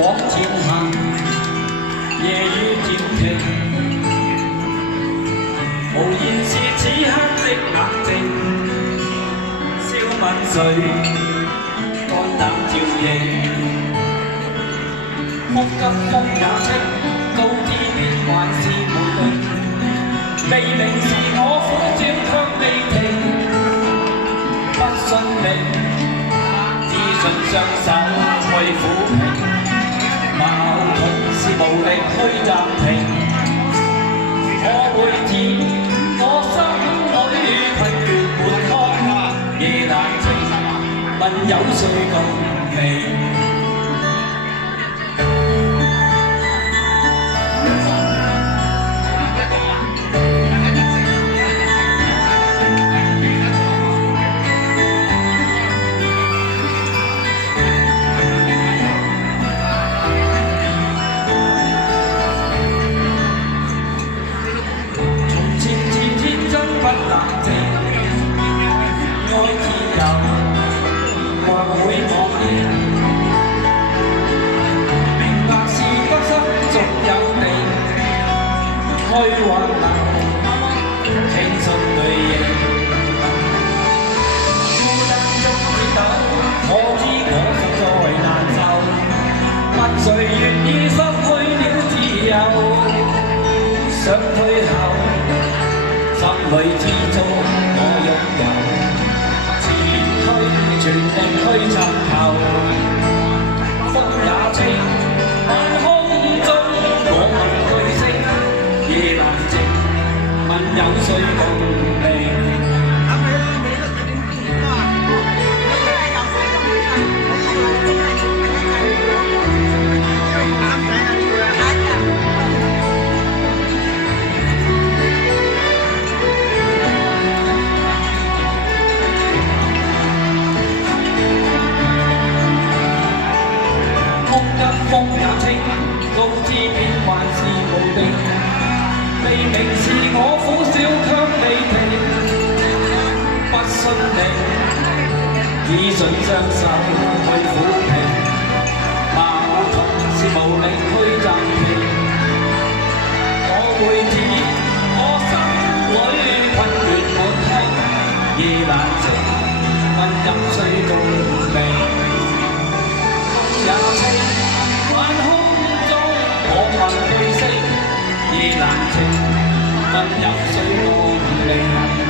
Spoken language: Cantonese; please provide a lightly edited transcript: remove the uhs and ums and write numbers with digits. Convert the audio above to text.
往前行，夜雨漸停，無言是此刻的冷靜，笑問誰肝膽照應，風急風也清，高天邊還是無定，未明是我苦照卻未停，不信命，只信雙手去撫平。矛盾是無力去暫停，我會填我心裏困倦沒開，夜難靜，問有誰共鳴？去挽留，青春淚影，孤單中跌倒，我知我實在難受。問誰願意失去了自由？想退後，心裏知足我擁有，前驅全力去尋求，風也清，晚空中我問句聲。夜難靜，問有誰共鳴？風急風也清，高知變還是無定。未明是我苦笑卻未停，不信命，只信雙手去撫平，矛盾是無力去暫停，我會填我心裏困倦沒空，夜難靜，問有誰共鳴？風也清，晚空中我問句聲。夜難靜，問有誰共鳴？